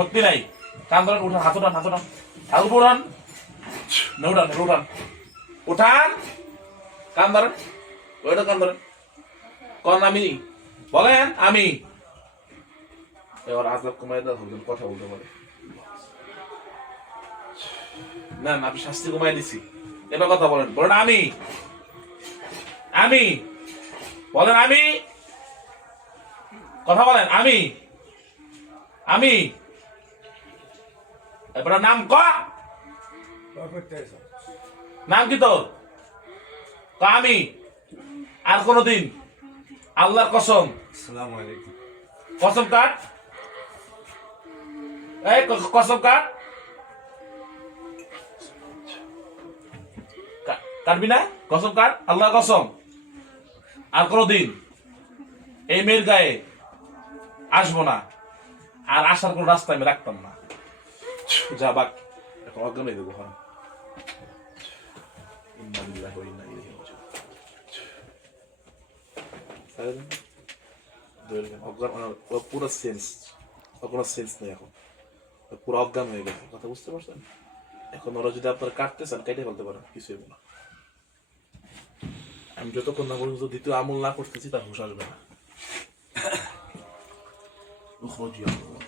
সত্যি নাই। কান ধরেন, উঠান, হাত উঠান হাত উঠান। হাত উঠান। না, উঠান উঠান। কান ধরেন। ওইটা কান ধরেন। কন আমি। বলেন, আমি। এবার আজব কমাই দেওয়া হবে কথা বলতে পারে। না না আপনি শাস্তি কমাই দিছি। এবার কথা বলেন। বলেন, আমি। আমি। বলেন, আমি। কথা বলেন, আমি। আমি। এবার নাম ক? নাম কি তোর? আমি? আর কোনদিন? আল্লাহর কসম। কসম কাট এই কসম কাট কা- কাটবি না? কসম কাট আল্লাহ কসম। আর কোনদিন এই মেয়ের গায়ে আসব না। আর আসার কোন রাস্তা আমি রাখতাম না। যা বাক এখন অজ্ঞান হয়ে দেবো হ্যাঁ পুরো সেন্স এখন অজ্ঞান হয়ে গেছে কথা বুঝতে পারছেন এখন যদি আপনারা কাটতে চান পারেন না। আমি যতক্ষণ না পর্যন্ত দ্বিতীয় আমল না করতেছি, তার হুশ আসবে না।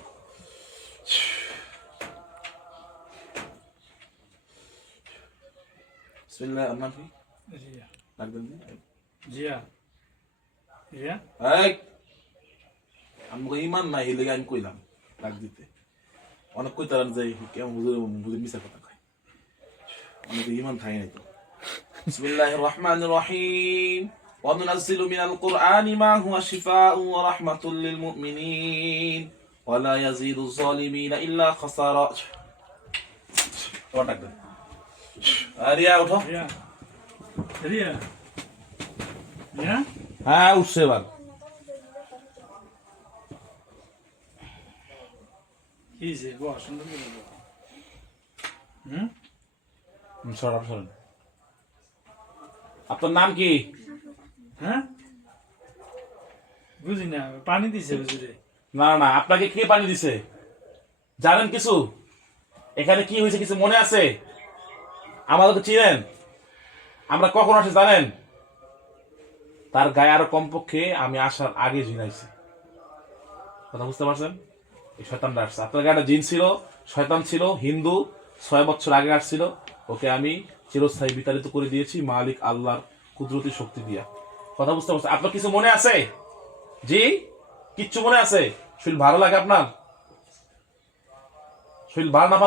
اخرج يا الله بسم الله আপনার কি জিয়া লাগবেন জি জিয়া জিয়া এই আমাকে ইমান নাই এই লেগে আমি কইলাম ডাক দিতে অনেক কইতারান যে কেমন বুঝে বুঝে মিশা কথা কয় অনেক ইমান থাকে নাই তো বিসমিল্লাহির রহমানির রহিম وننزل من القرآن ما هو شفاء ورحمة للمؤمنين ولا يزيد الظالمين إلا خسارا তোমার ডাক দেন আরিয়া উঠো জিয়া জিয়া জিয়া হ্যাঁ উঠছে এবার কি যে গো সুন্দর করে গো হুম সরান সরান আপনার নাম কি হ্যাঁ বুঝি না পানি দিছে বুঝি না না আপনাকে কে পানি দিছে জানেন কিছু এখানে কি হয়েছে কিছু মনে আছে আমাদেরকে চিনেন? আমরা কখন আসি জানেন? তার গায়ে আরও কমপক্ষে আমি আসার আগে জিনাইছি কথা বুঝতে পারছেন? এই শয়তানটা আসছে। আপনার গায়ে জিন ছিল, শয়তান ছিল, হিন্দু, ছয় বছর আগে আসছিল। ওকে আমি চিরস্থায়ী বিতাড়িত করে দিয়েছি, মালিক আল্লাহর কুদরতি শক্তি দিয়া। কথা বুঝতে পারছেন? আপনার কিছু মনে আছে? জি? কিচ্ছু মনে আছে? শরীর ভালো লাগে আপনার? শরীর ভালো না